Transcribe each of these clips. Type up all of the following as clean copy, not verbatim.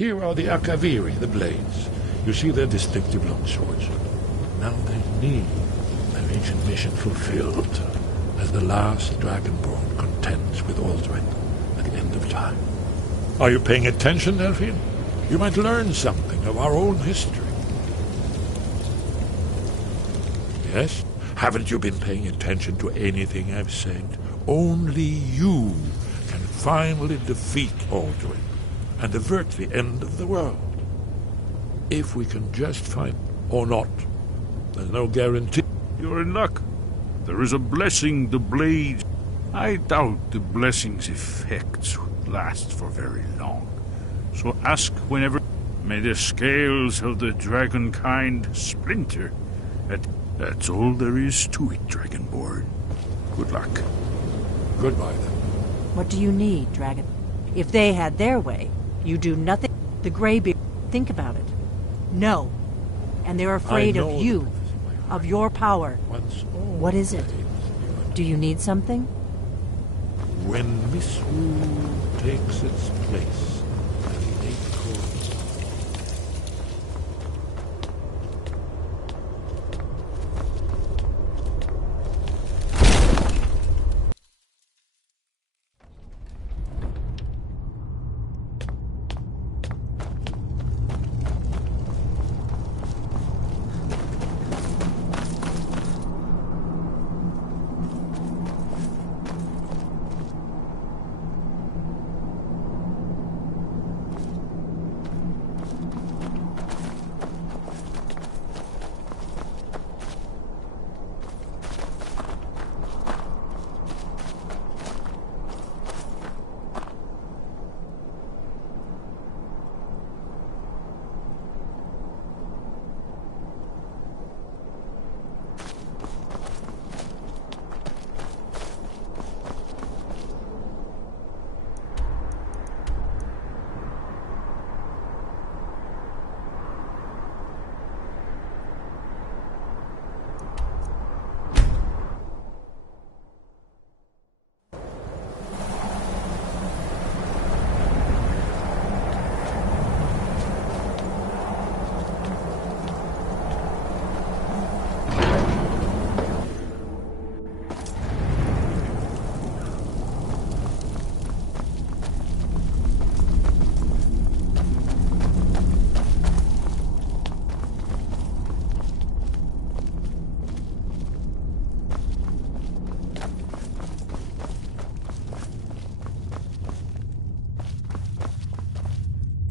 Here are the Akaviri, the blades. You see their distinctive long swords. Now they need their ancient mission fulfilled, as the last Dragonborn contends with Aldrin at the end of time. Are you paying attention, Delphine? You might learn something of our own history. Yes? Haven't you been paying attention to anything I've said? Only you can finally defeat Aldrin and avert the end of the world. If we can just find... or not. There's no guarantee. You're in luck. There is a blessing the blade. I doubt the blessing's effects would last for very long. So ask whenever... May the scales of the dragon kind splinter. That's all there is to it, Dragonborn. Good luck. Goodbye, then. What do you need, Dragon? If they had their way, you do nothing. The Greybeard, think about it. No. And they're afraid of you, of your power. What is it? Do you need something? When Misrule takes its place at the eighth court.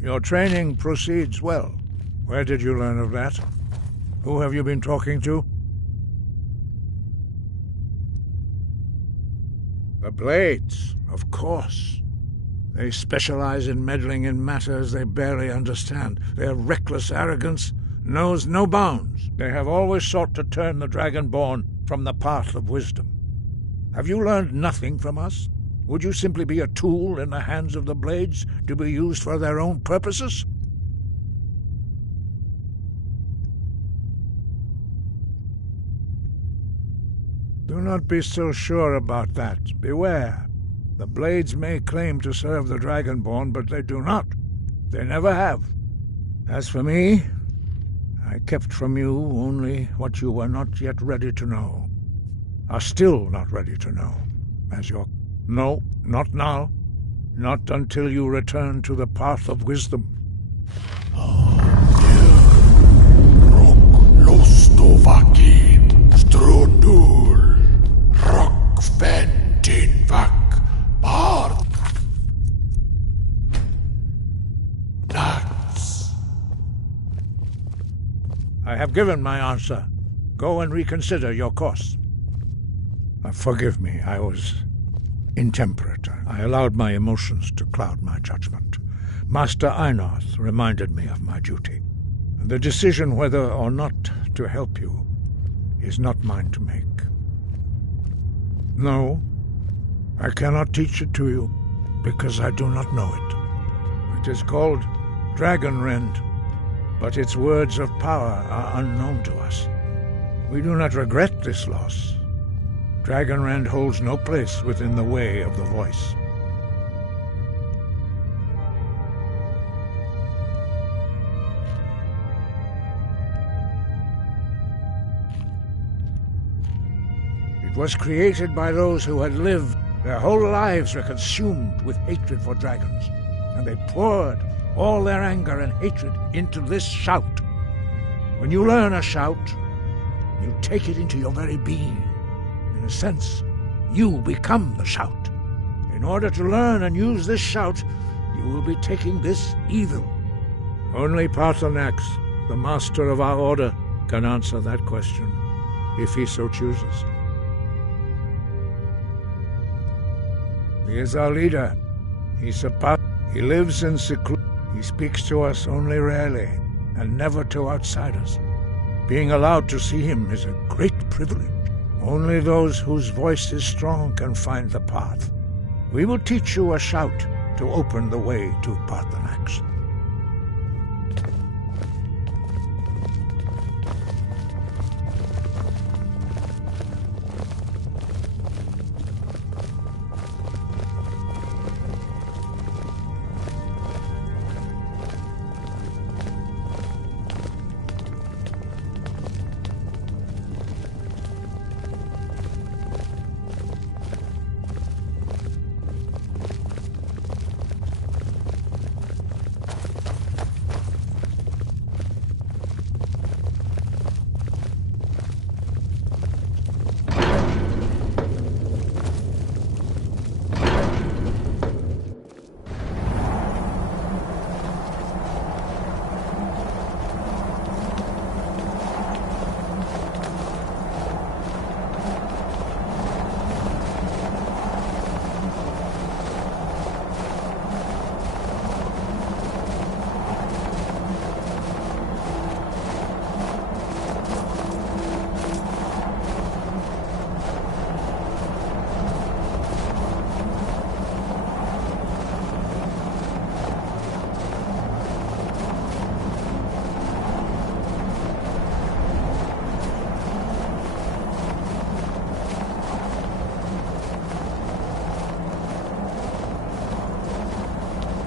Your training proceeds well. Where did you learn of that? Who have you been talking to? The Blades, of course. They specialize in meddling in matters they barely understand. Their reckless arrogance knows no bounds. They have always sought to turn the Dragonborn from the path of wisdom. Have you learned nothing from us? Would you simply be a tool in the hands of the Blades to be used for their own purposes? Do not be so sure about that. Beware. The Blades may claim to serve the Dragonborn, but they do not. They never have. As for me, I kept from you only what you were not yet ready to know. Are still not ready to know, as your... No, not now. Not until you return to the path of wisdom. I have given my answer. Go and reconsider your course. Forgive me, I was intemperate. I allowed my emotions to cloud my judgment. Master Einarth reminded me of my duty. The decision whether or not to help you is not mine to make. No, I cannot teach it to you, because I do not know it. It is called Dragonrend, but its words of power are unknown to us. We do not regret this loss. Dragonrend holds no place within the way of the voice. It was created by those who had lived. Their whole lives were consumed with hatred for dragons, and they poured all their anger and hatred into this shout. When you learn a shout, you take it into your very being. In a sense, you become the shout. In order to learn and use this shout, you will be taking this evil. Only Paarthurnax, the master of our order, can answer that question, if he so chooses. He is our leader. He lives in seclusion. He speaks to us only rarely, and never to outsiders. Being allowed to see him is a great privilege. Only those whose voice is strong can find the path. We will teach you a shout to open the way to Paarthurnax.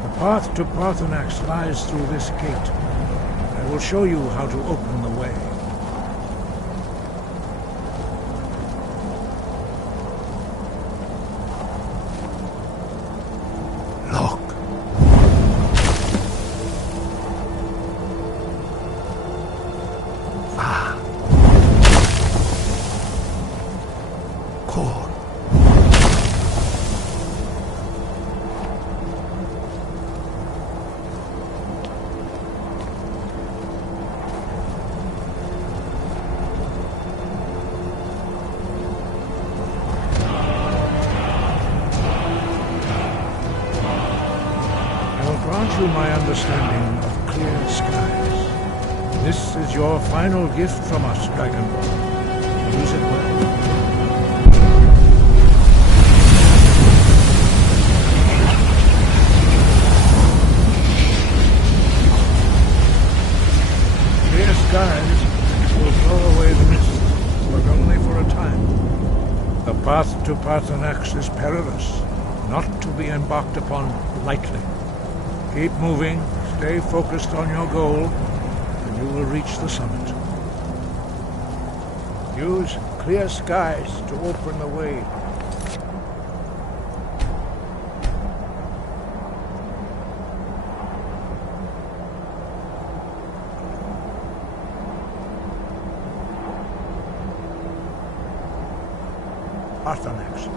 The path to Paarthurnax lies through this gate. I will show you how to open the way. Look. Ah. Cool. Grant you my understanding of clear skies. This is your final gift from us, Dragonborn. Use it well. Clear skies will blow away the mist, but only for a time. The path to Paarthurnax is perilous, not to be embarked upon lightly. Keep moving, stay focused on your goal, and you will reach the summit. Use clear skies to open the way. Paarthurnax.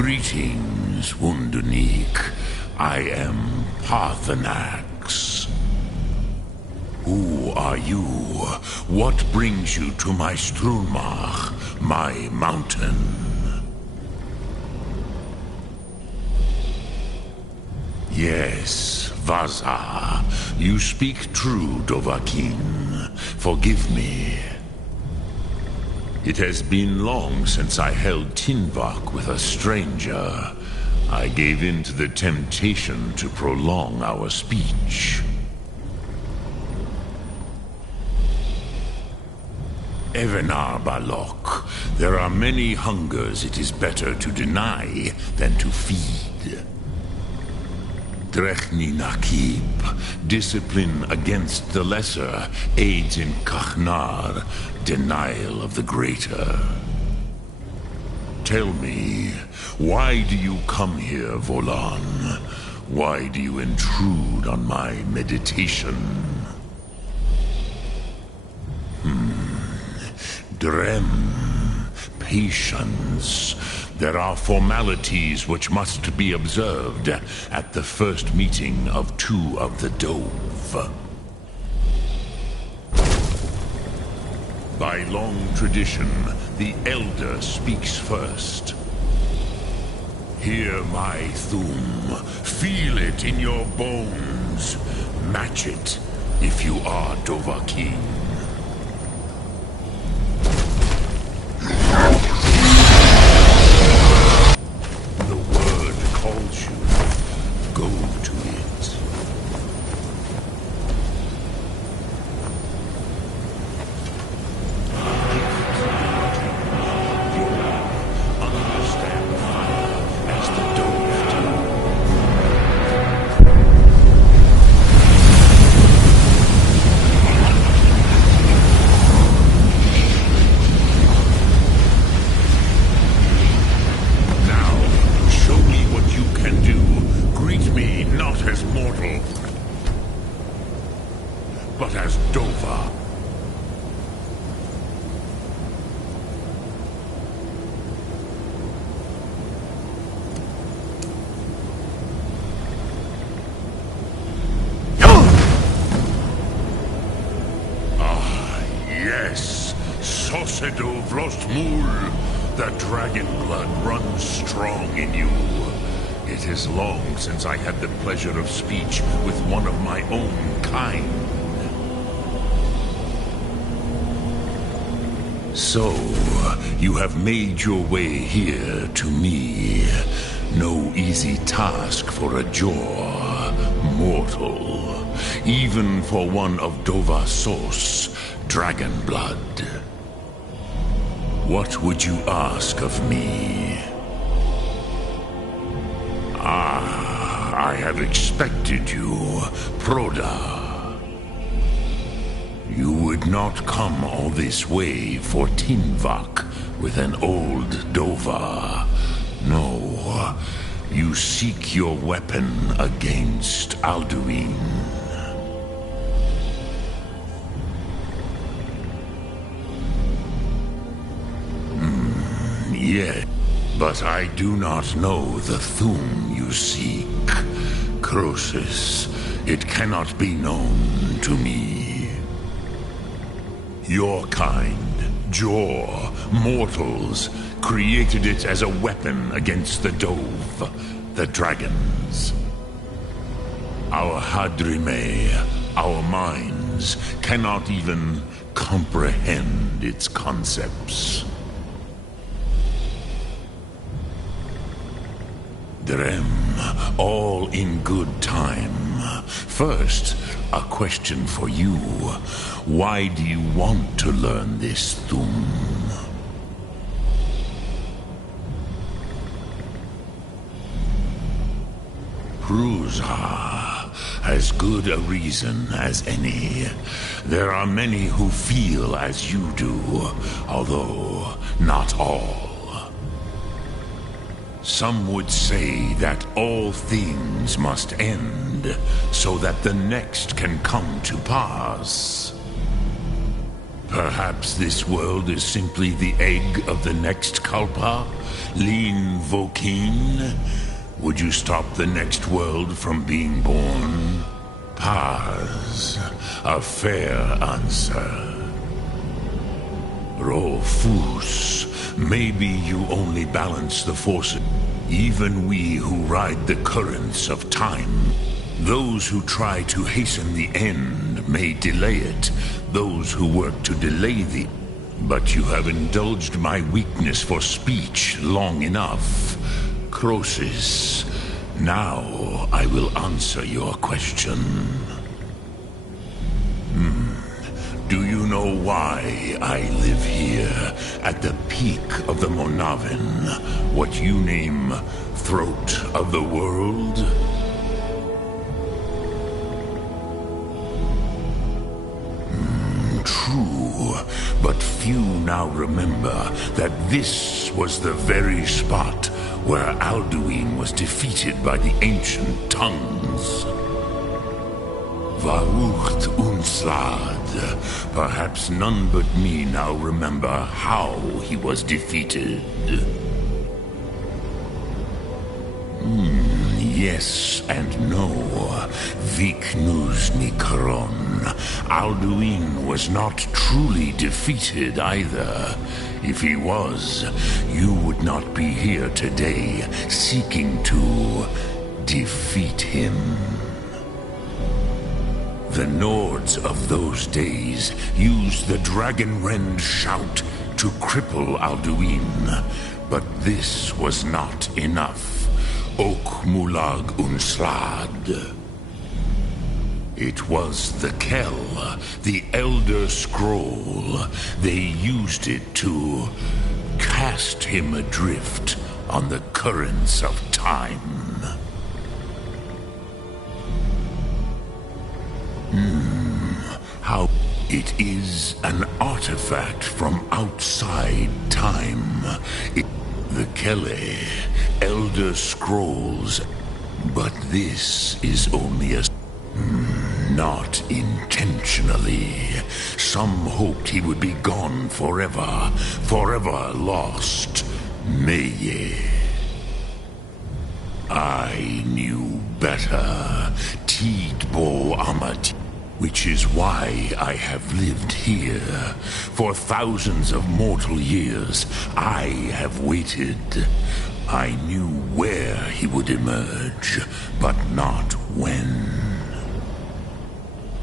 Greetings, Wunderneek. I am Parthenax. Who are you? What brings you to my Strunmach, my mountain? Yes, Vaza. You speak true, Dovahkiin. Forgive me. It has been long since I held Tinvak with a stranger. I gave in to the temptation to prolong our speech. Evenar Balok, there are many hungers it is better to deny than to feed. Drechni Nakib, discipline against the lesser, aids in Kachnar, denial of the greater. Tell me, why do you come here, Volan? Why do you intrude on my meditation? Drem, patience. There are formalities which must be observed at the first meeting of two of the Dove. By long tradition, the Elder speaks first. Hear my Thum. Feel it in your bones. Match it if you are Dovahkiin. The word calls you. Go to it. Understand fire as the Dove do. Now, show me what you can do. Greet me not as mortal, but as Dova. Yes, Sosedo Vrostmul. The dragon blood runs strong in you. It is long since I had the pleasure of speech with one of my own kind. So, you have made your way here to me. No easy task for a Jor, mortal. Even for one of Dova Sos, dragon blood. What would you ask of me? I have expected you, Proda. You would not come all this way for Tinvak with an old Dova. No, you seek your weapon against Alduin. Yes, but I do not know the Thum you seek. Croesus, it cannot be known to me. Your kind, Jor, mortals, created it as a weapon against the Dove, the dragons. Our Hadrime, our minds, cannot even comprehend its concepts. Drem, all in good time. First, a question for you. Why do you want to learn this Thum? Prusa, as good a reason as any. There are many who feel as you do, although not all. Some would say that all things must end, so that the next can come to pass. Perhaps this world is simply the egg of the next Kalpa? Lin Vokin? Would you stop the next world from being born? Paz. A fair answer. Rofus. Maybe you only balance the forces. Even we who ride the currents of time. Those who try to hasten the end may delay it. Those who work to delay the... But you have indulged my weakness for speech long enough. Croesus, now I will answer your question. Do you know why I live here, at the peak of the Monavin, what you name throat of the world? True, but few now remember that this was the very spot where Alduin was defeated by the ancient tongues. Vaucht Unslad. Perhaps none but me now remember how he was defeated. Yes and no. Viknus Nikron. Alduin was not truly defeated either. If he was, you would not be here today seeking to defeat him. The Nords of those days used the Dragonrend shout to cripple Alduin, but this was not enough. Ok Mulag Unslad. It was the Kell, the Elder Scroll. They used it to cast him adrift on the currents of time. How it is an artifact from outside time. The Kelle, Elder Scrolls. But this is only a... Not intentionally. Some hoped he would be gone forever. Forever lost. Meye. I knew better. Tidbo Amat. Which is why I have lived here. For thousands of mortal years, I have waited. I knew where he would emerge, but not when.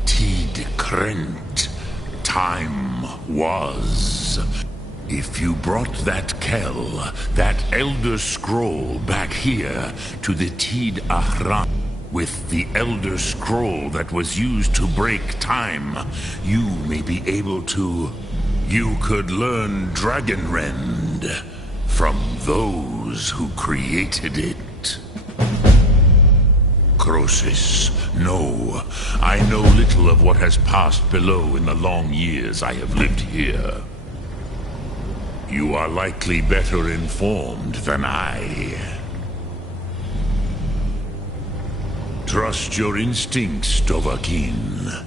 Tid Krent. Time was. If you brought that Kell, that Elder Scroll back here to the Tid Ahran, with the Elder Scroll that was used to break time, you may be able to... You could learn Dragonrend from those who created it. Croesus, no. I know little of what has passed below in the long years I have lived here. You are likely better informed than I. Trust your instincts, Dovahkiin.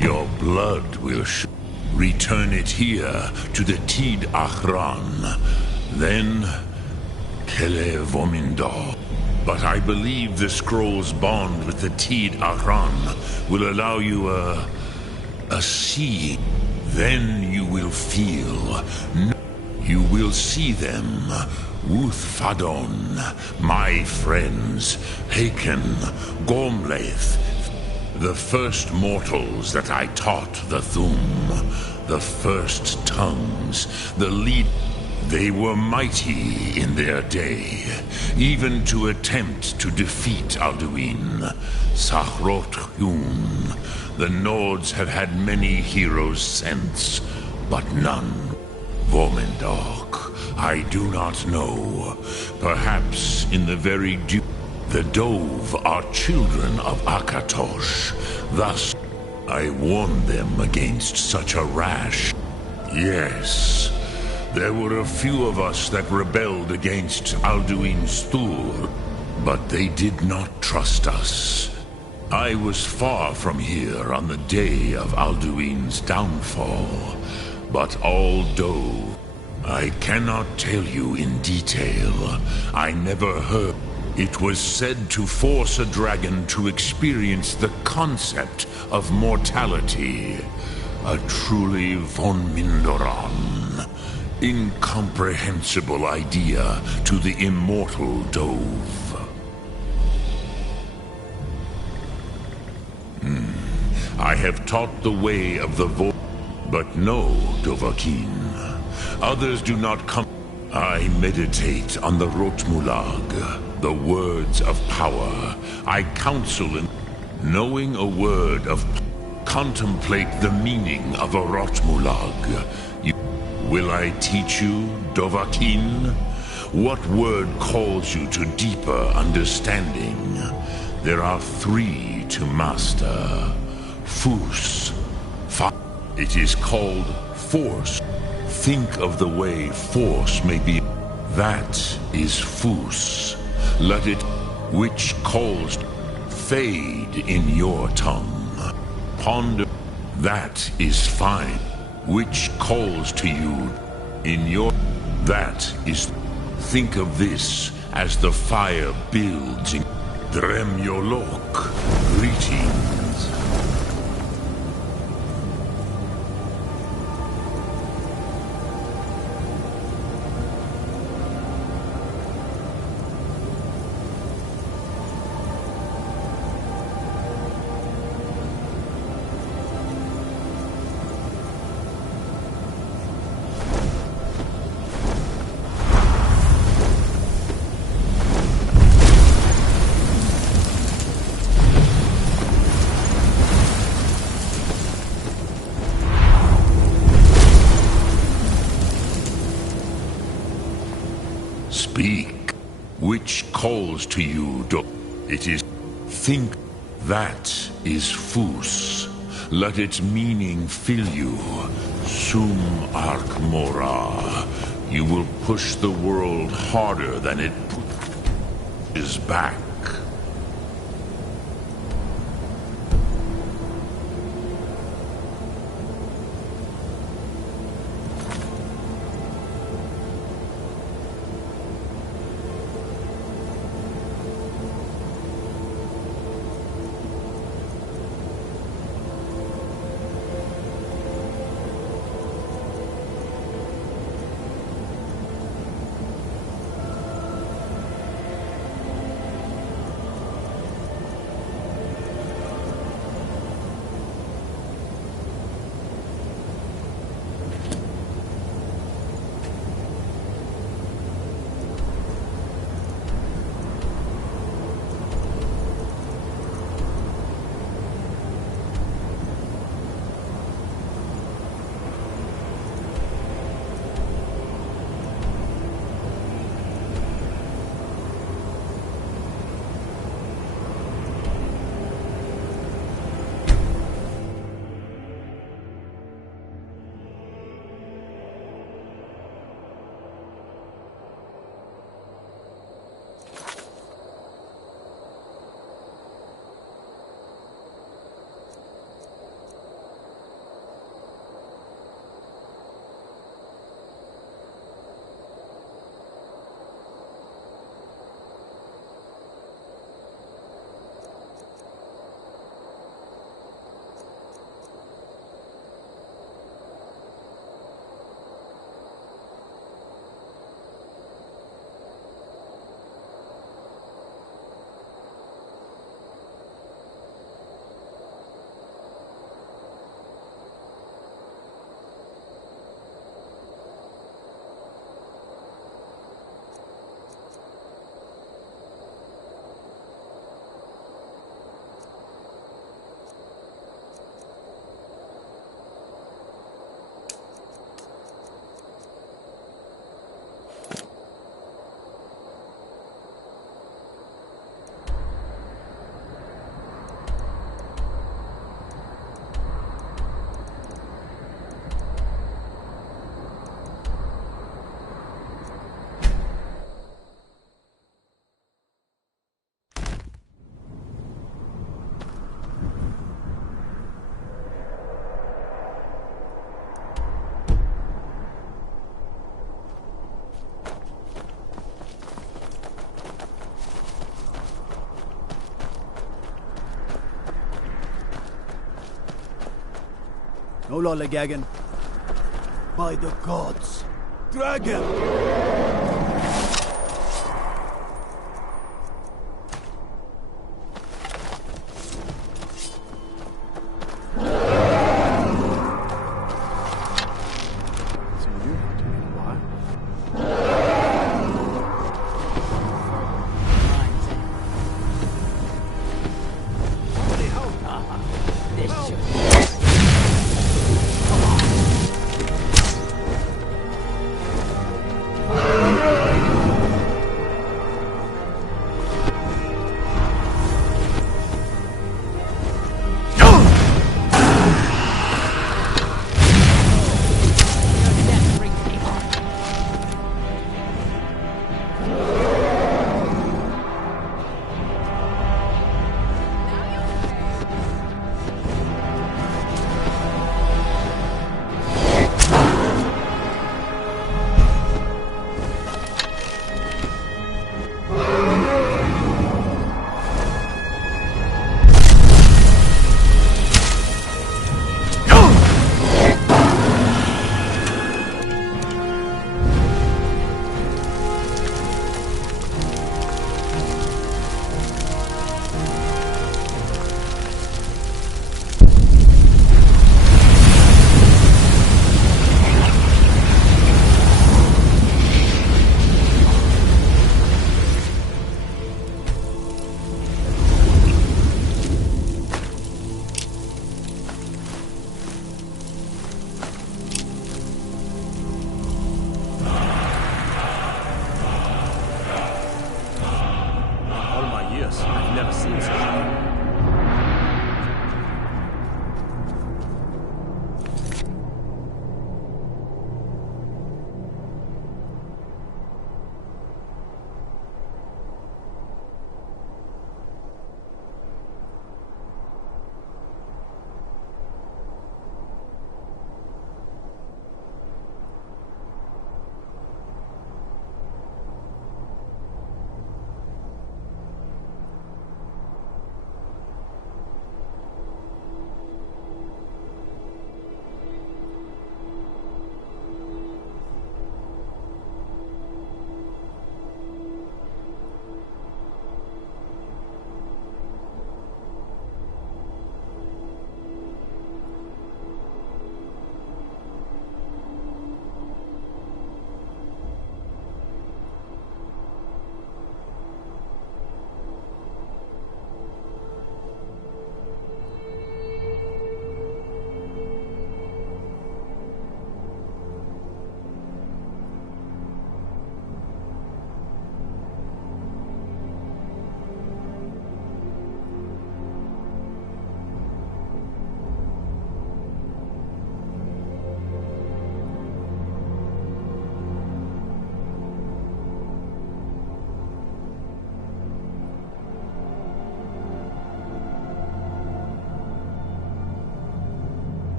Your blood will return it here to the Tid Ahran. Then, Kele Vomindor. But I believe the scroll's bond with the Tid Ahran will allow you a seeing. Then you will feel. You will see them. Wuthfadon, my friends, Haken, Gormlaith, the first mortals that I taught the Thum, the first tongues, the lead. They were mighty in their day, even to attempt to defeat Alduin. Sahrot Hyun, the Nords have had many heroes since, but none. Vormendok, I do not know. Perhaps in the very dew. The Dove are children of Akatosh. Thus, I warned them against such a rash. Yes, there were a few of us that rebelled against Alduin's Thur, but they did not trust us. I was far from here on the day of Alduin's downfall. But although I cannot tell you in detail, I never heard. It was said to force a dragon to experience the concept of mortality. A truly von Mindoran, incomprehensible idea to the immortal Dove. I have taught the way of the void, but no, Dovahkiin. Others do not come. I meditate on the Rotmulag, the words of power. I counsel in knowing a word of contemplate the meaning of a Rotmulag. Will I teach you, Dovahkiin? What word calls you to deeper understanding? There are 3 to master. Fus. It is called force. Think of the way force may be. That is Fus. Let it, which calls, fade in your tongue. Ponder. That is fine. Which calls to you in your. That is. Think of this as the fire builds in Dremyolok. Greetings. Speak. Which calls to you, it is. Think. That is Fus. Let its meaning fill you. Sum Ark Mora. You will push the world harder than it pushes back. No lollygagging. By the gods. Dragon! I've never seen such a thing.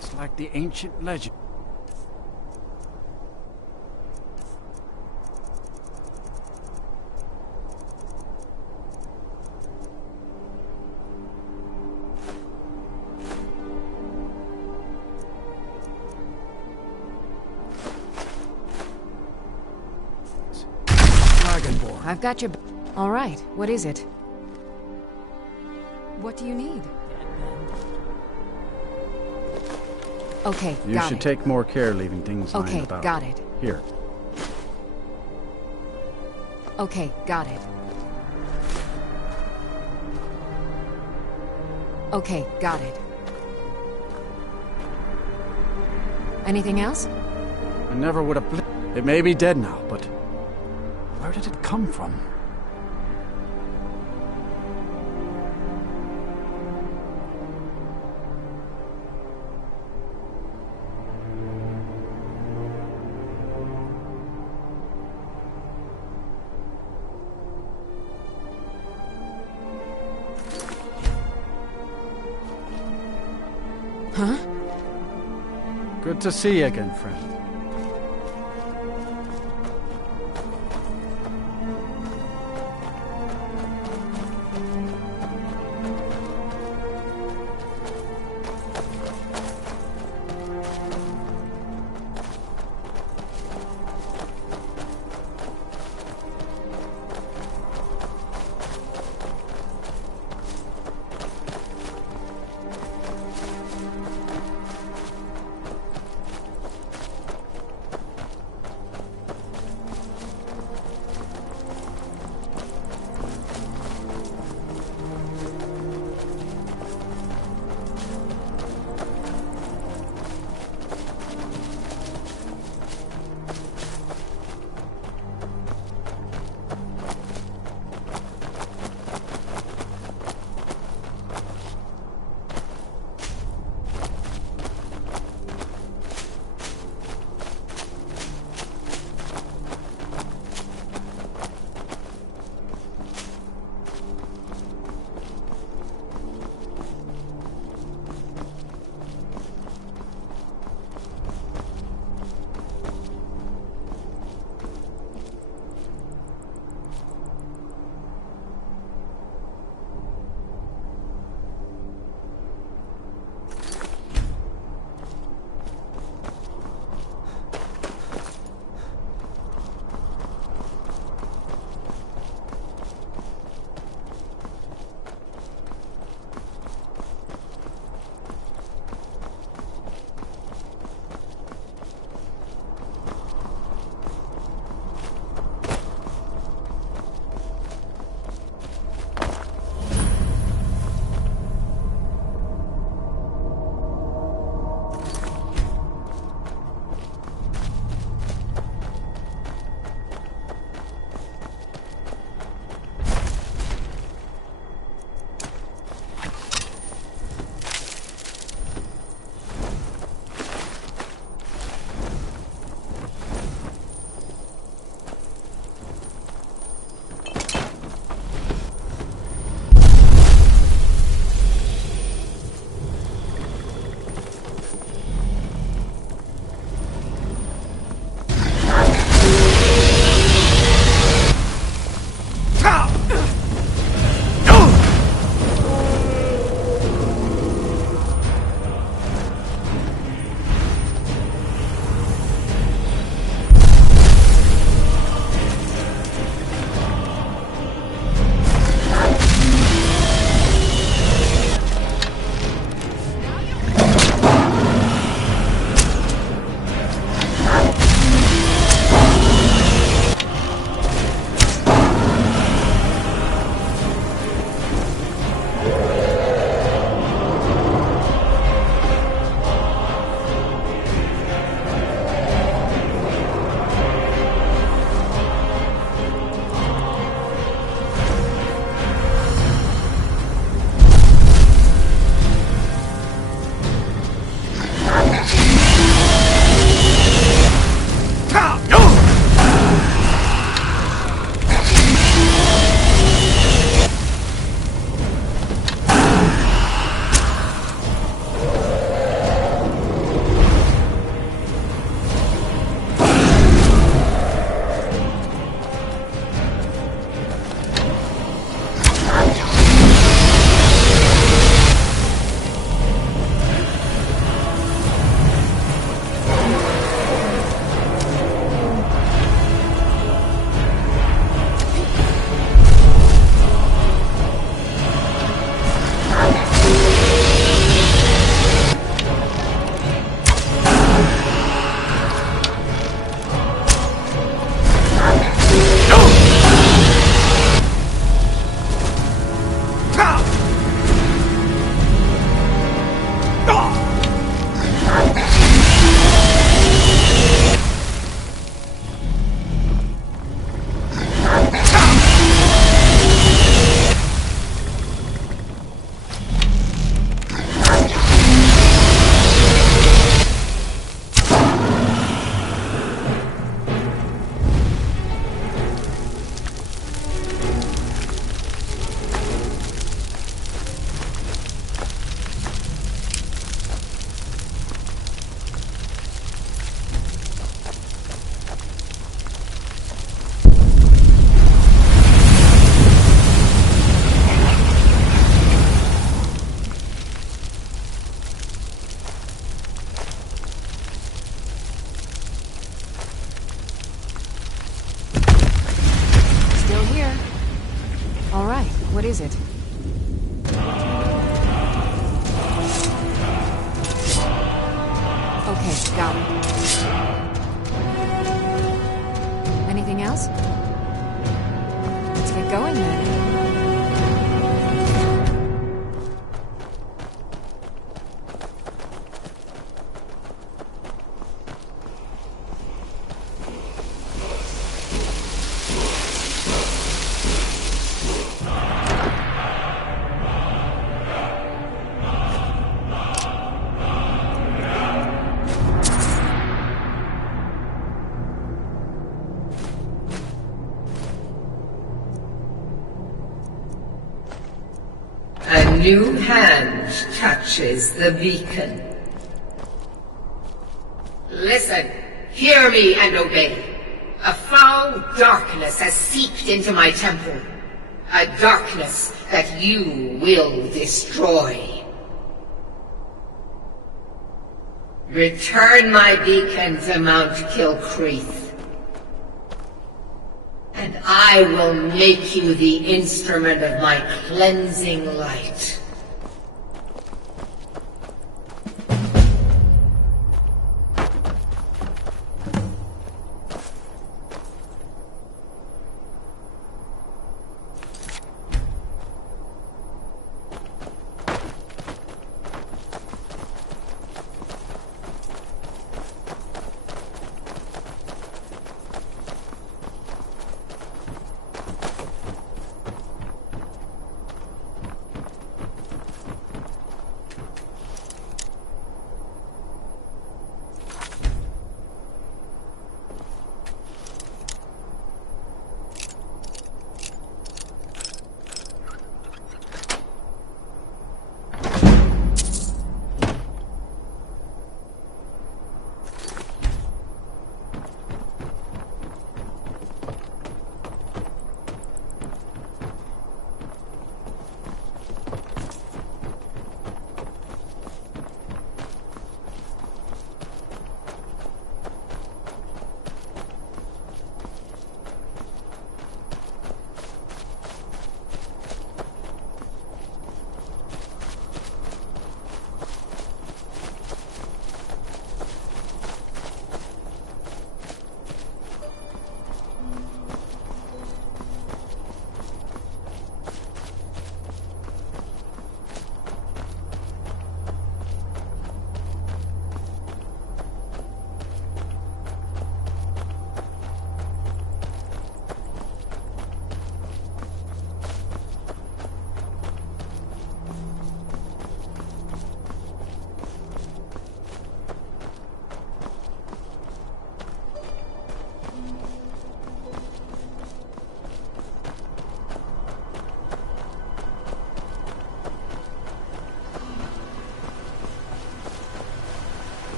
It's like the ancient legend. Dragonborn. I've got your... All right, what is it? What do you need? Okay, got it. You should take more care leaving things lying about. Okay, got it. Here. Okay, got it. Okay, got it. Anything else? I never would have... It may be dead now, but... where did it come from? Good to see you again, friend. right. What is it? Okay, got it. Anything else? Let's get going then. A new hand touches the beacon. Listen, hear me and obey. A foul darkness has seeped into my temple. A darkness that you will destroy. Return my beacon to Mount Kilcreath, and I will make you the instrument of my cleansing light.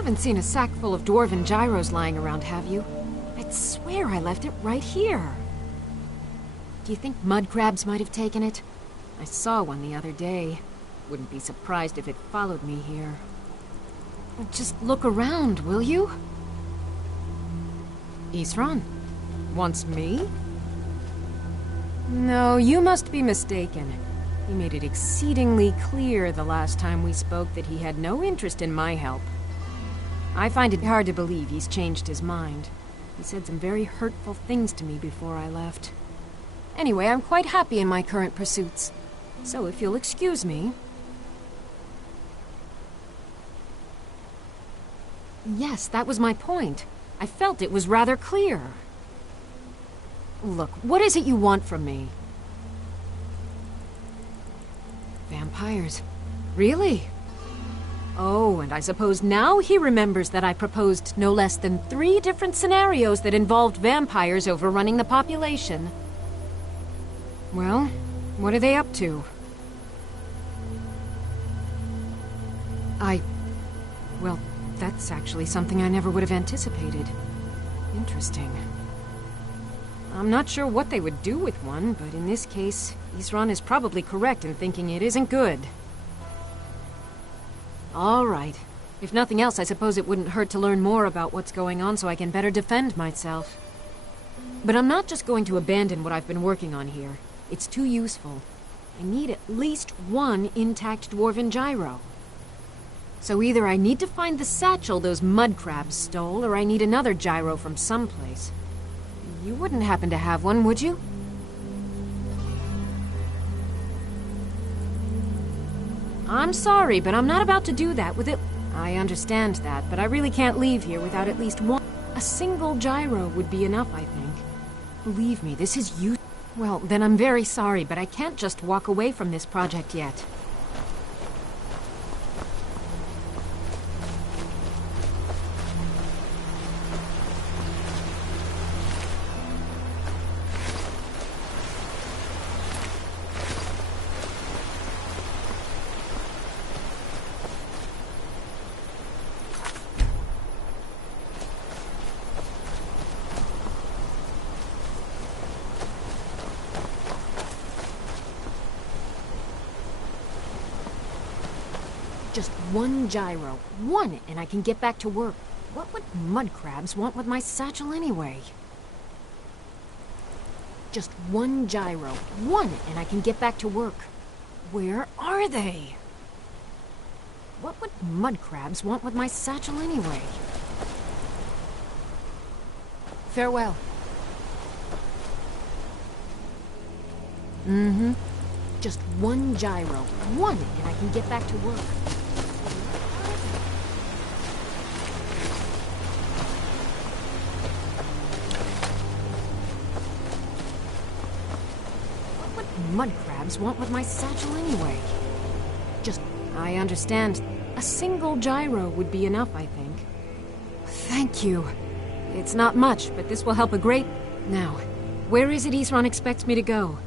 Haven't seen a sack full of dwarven gyros lying around, have you? I'd swear I left it right here. Do you think mud crabs might have taken it? I saw one the other day. Wouldn't be surprised if it followed me here. Just look around, will you? Isran? Wants me? No, you must be mistaken. He made it exceedingly clear the last time we spoke that he had no interest in my help. I find it hard to believe he's changed his mind. He said some very hurtful things to me before I left. Anyway, I'm quite happy in my current pursuits. So if you'll excuse me... Yes, that was my point. I felt it was rather clear. Look, what is it you want from me? Vampires. Really? Oh, and I suppose now he remembers that I proposed no less than 3 different scenarios that involved vampires overrunning the population. Well, what are they up to? Well, that's actually something I never would have anticipated. Interesting. I'm not sure what they would do with one, but in this case, Isran is probably correct in thinking it isn't good. All right. If nothing else, I suppose it wouldn't hurt to learn more about what's going on so I can better defend myself. But I'm not just going to abandon what I've been working on here. It's too useful. I need at least one intact dwarven gyro. So either I need to find the satchel those mud crabs stole, or I need another gyro from someplace. You wouldn't happen to have one, would you? I'm sorry, but I'm not about to do that with it. I understand that, but I really can't leave here without at least one. A single gyro would be enough, I think. Believe me, this is you. Well, then I'm very sorry, but I can't just walk away from this project yet. Just one gyro. One, and I can get back to work. What would mud crabs want with my satchel anyway? Just one gyro. One, and I can get back to work. Where are they? What would mud crabs want with my satchel anyway? Farewell. Mm-hmm. Just one gyro. One, and I can get back to work. Mud crabs want with my satchel anyway? I understand. A single gyro would be enough, I think. Thank you. It's not much, but this will help a great... Now, where is it Isran expects me to go?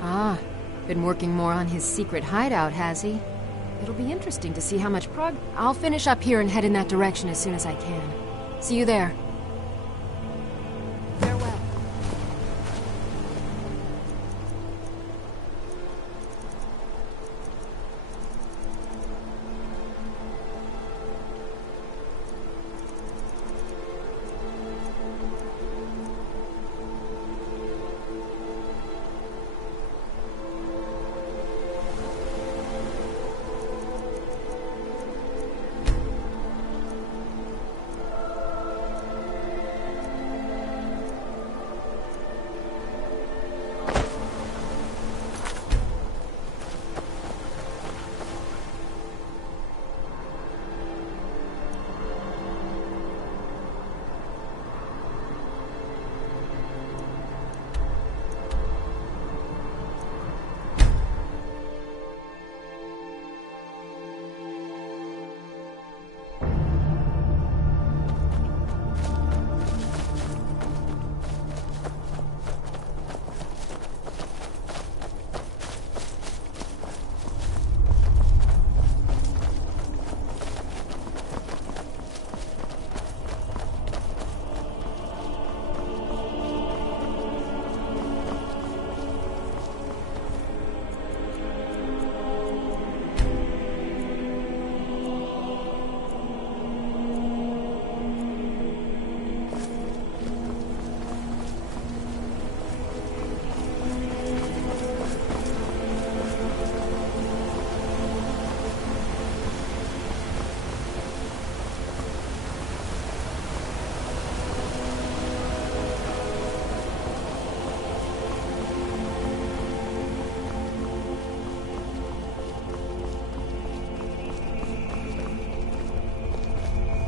Ah, been working more on his secret hideout, has he? It'll be interesting to see how much I'll finish up here and head in that direction as soon as I can. See you there. Farewell.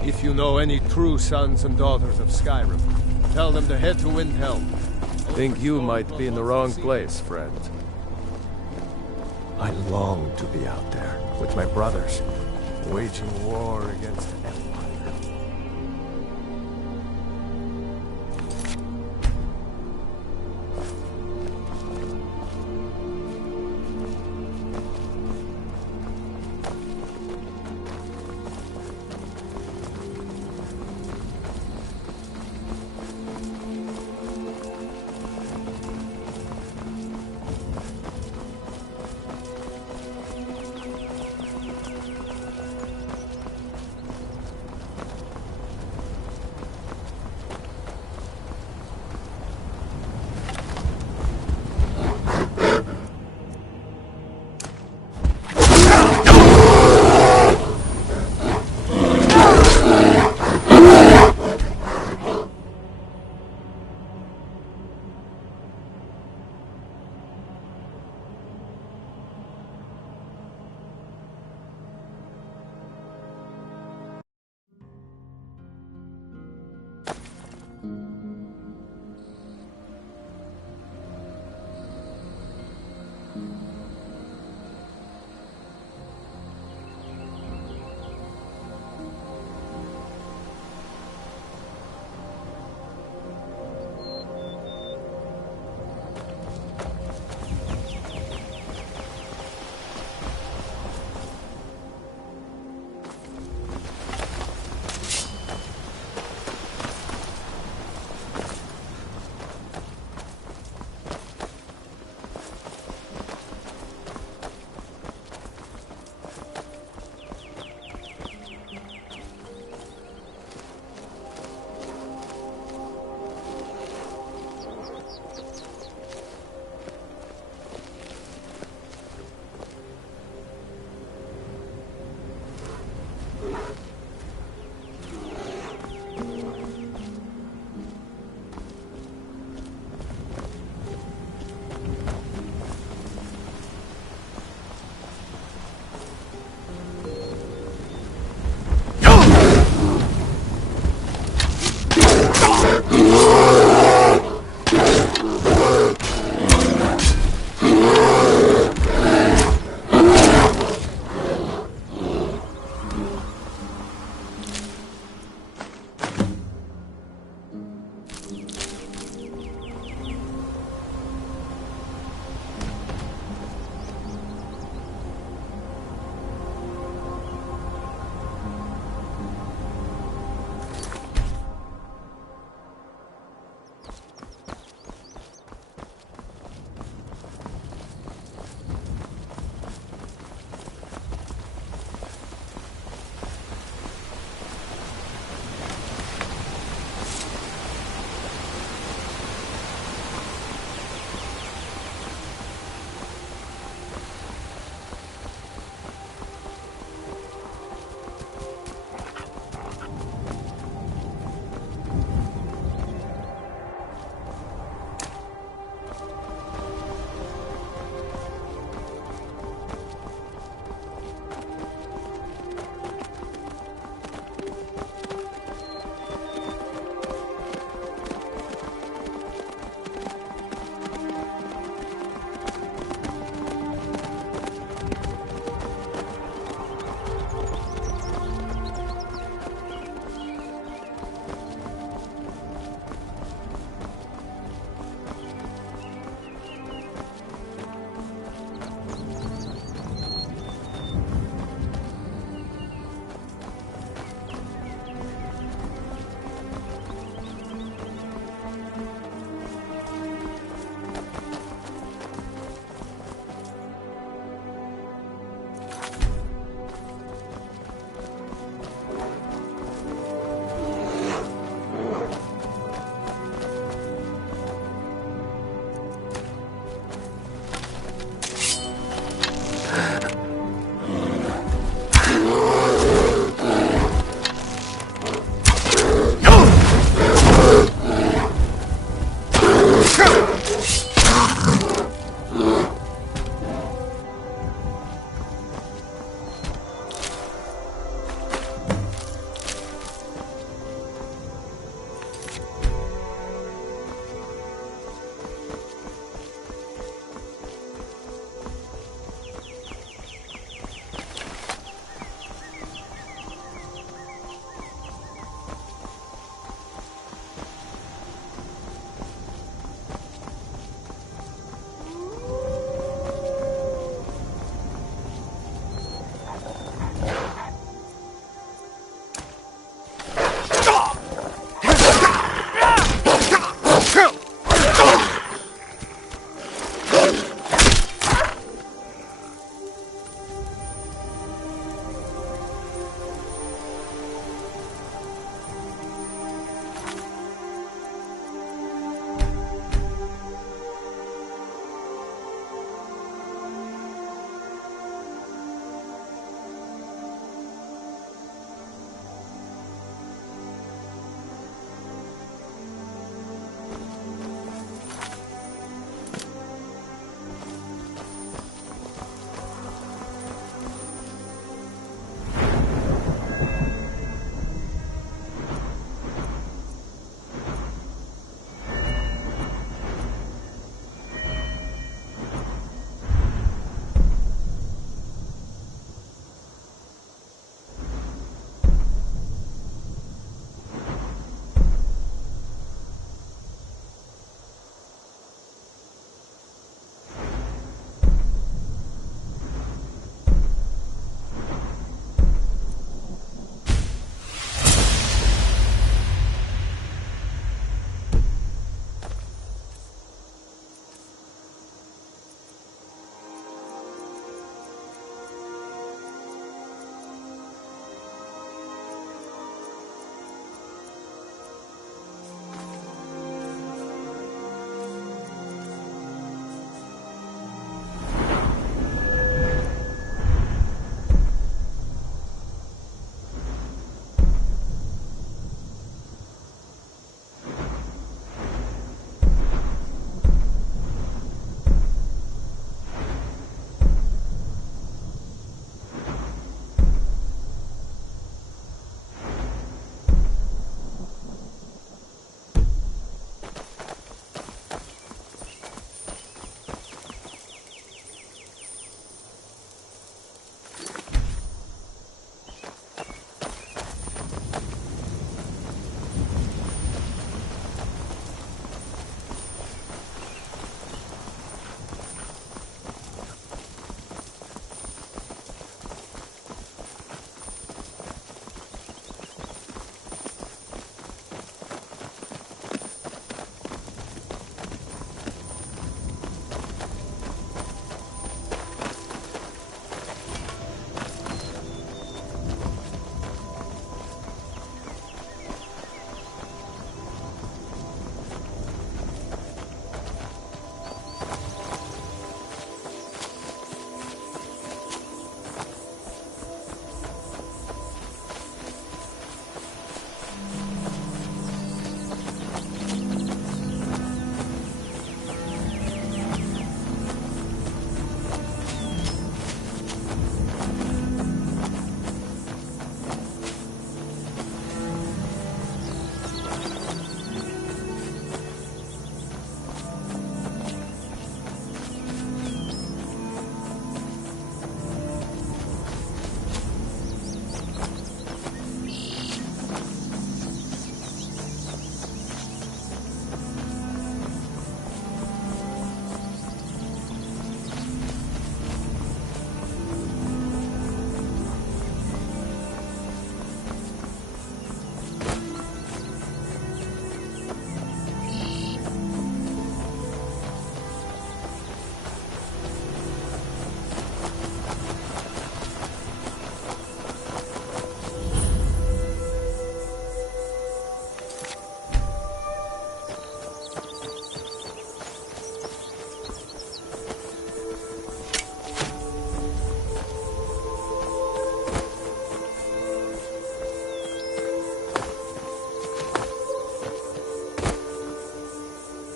If you know any true sons and daughters of Skyrim, tell them to head to Windhelm. Think you might be in the wrong place, friend. I long to be out there, with my brothers, waging war against the Empire.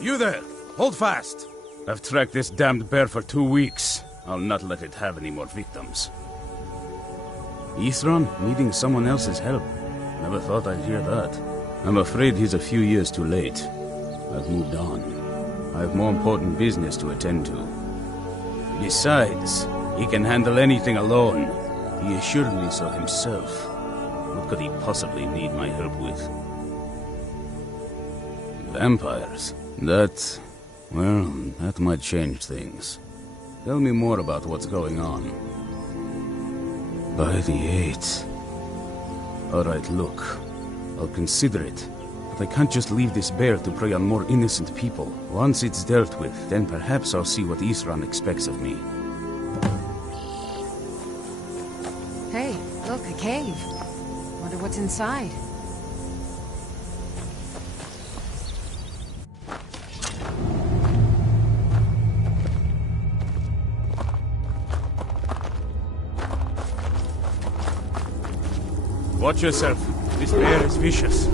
You there! Hold fast! I've tracked this damned bear for 2 weeks. I'll not let it have any more victims. Ithron needing someone else's help. Never thought I'd hear that. I'm afraid he's a few years too late. I've moved on. I have more important business to attend to. Besides, he can handle anything alone. He assured me so himself. What could he possibly need my help with? Vampires? That might change things. Tell me more about what's going on. By the 8th. Alright, look. I'll consider it. But I can't just leave this bear to prey on more innocent people. Once it's dealt with, then perhaps I'll see what Ithran expects of me. Hey, look, a cave. Wonder what's inside. Watch yourself. This bear is vicious.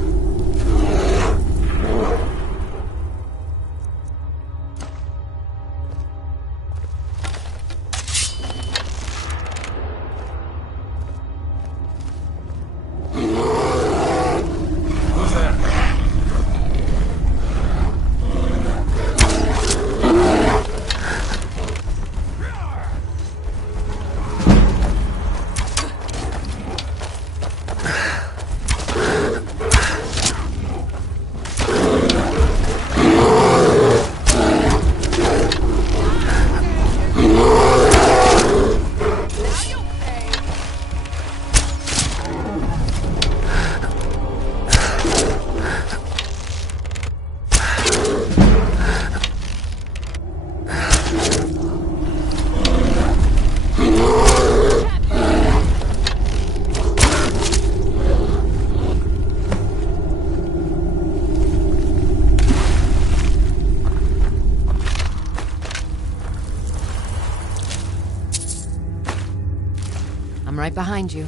I'm right behind you.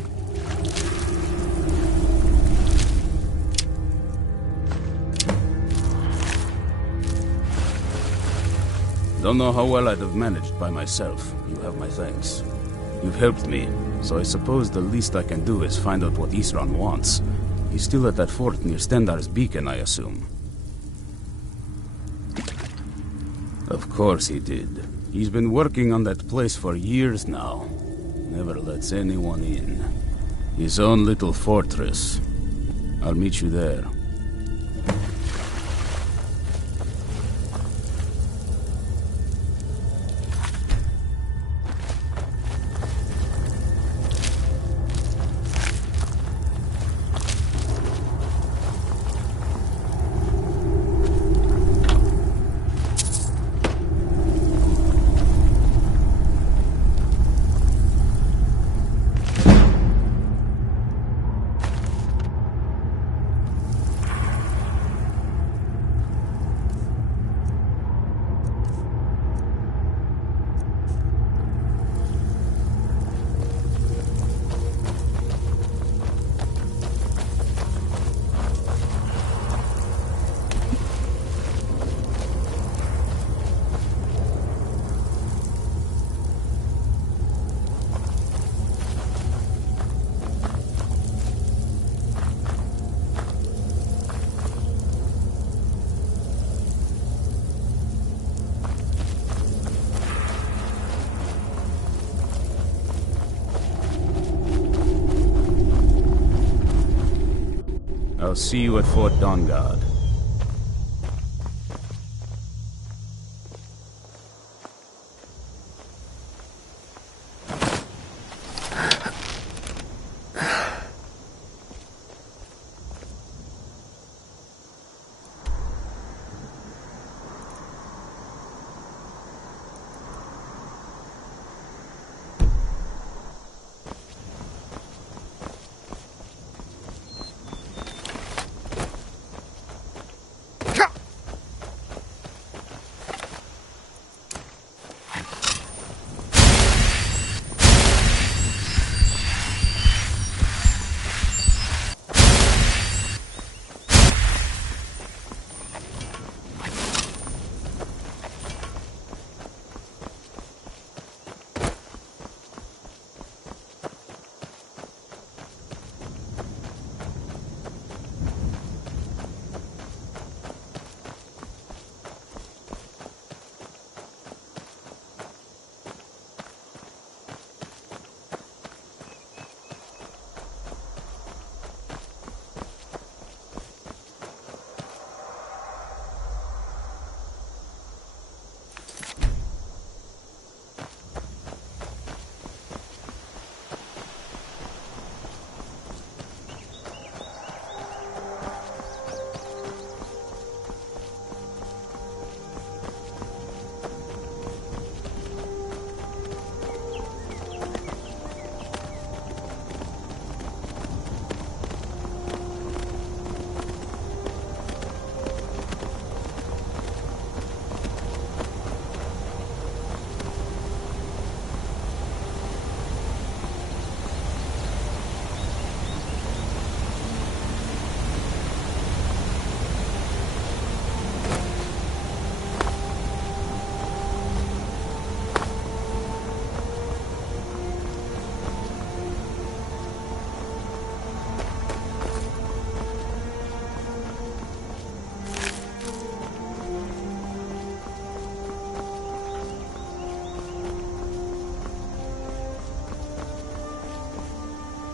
Don't know how well I'd have managed by myself. You have my thanks. You've helped me, so I suppose the least I can do is find out what Ithran wants. He's still at that fort near Stendar's beacon, I assume. Of course he did. He's been working on that place for years now. Never lets anyone in. His own little fortress. I'll meet you there. I'll see you at Fort Dawnguard.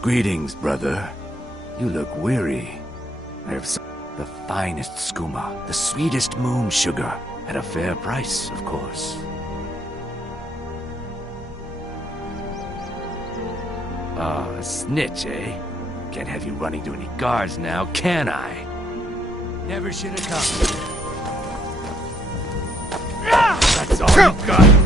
Greetings, brother. You look weary. I have the finest skooma, the sweetest moon sugar, at a fair price, of course. A snitch, eh? Can't have you running to any guards now, can I? Never should have come. That's all you got.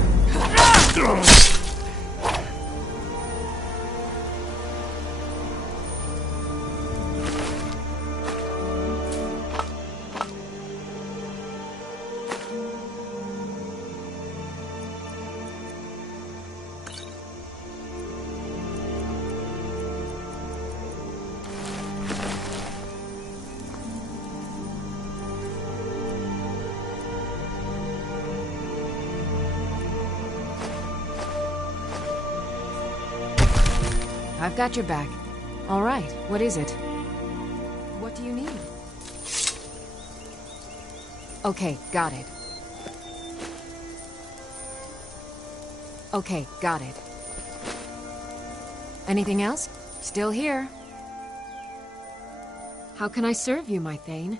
I've got your back. All right, what is it? What do you need? Okay, got it. Okay, got it. Anything else? Still here. How can I serve you, my Thane?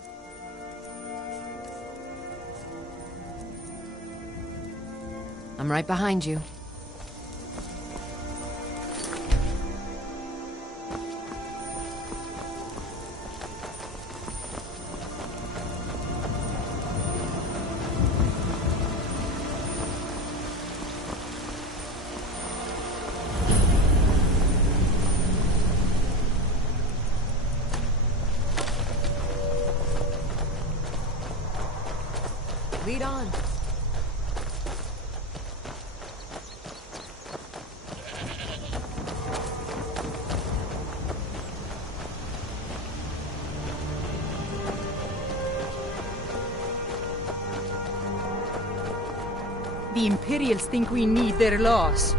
I'm right behind you. Lead on. The Imperials think we need their laws.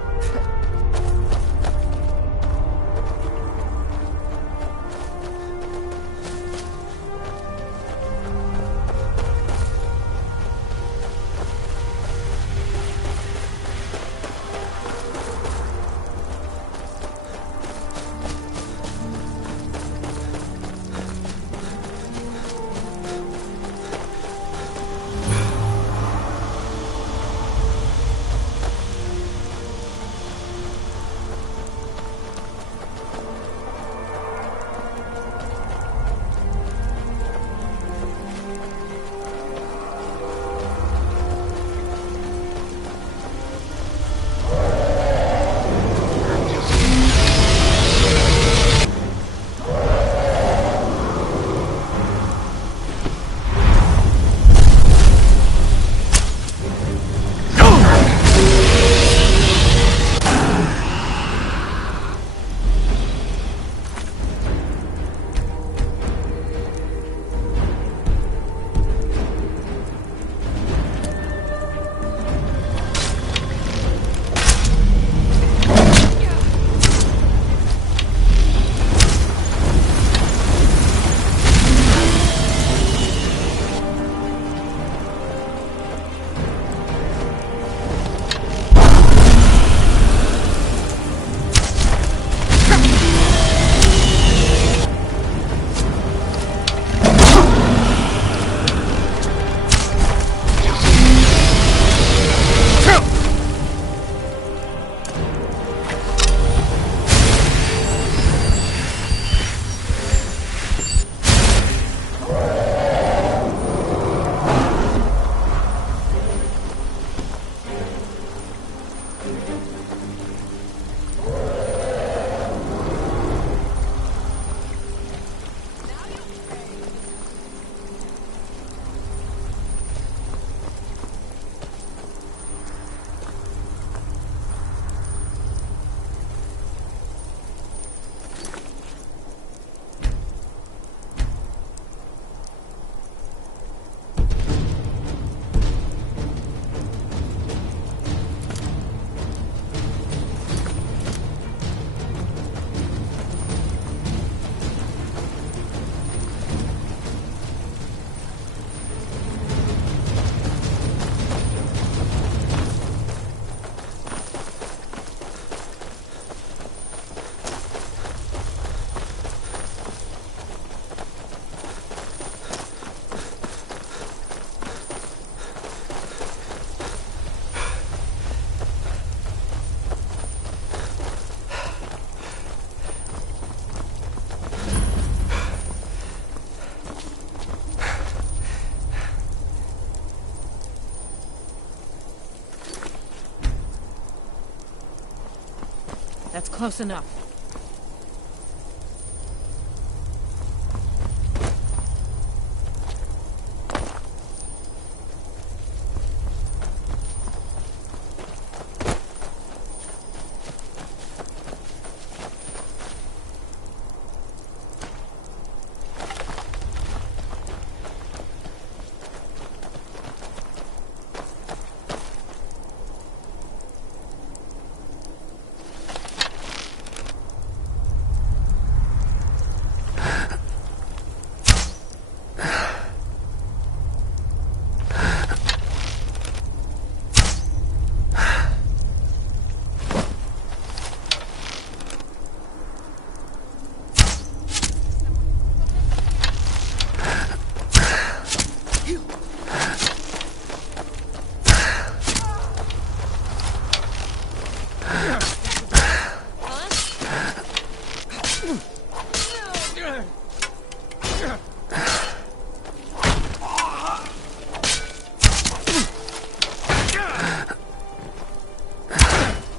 That's close enough.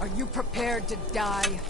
Are you prepared to die?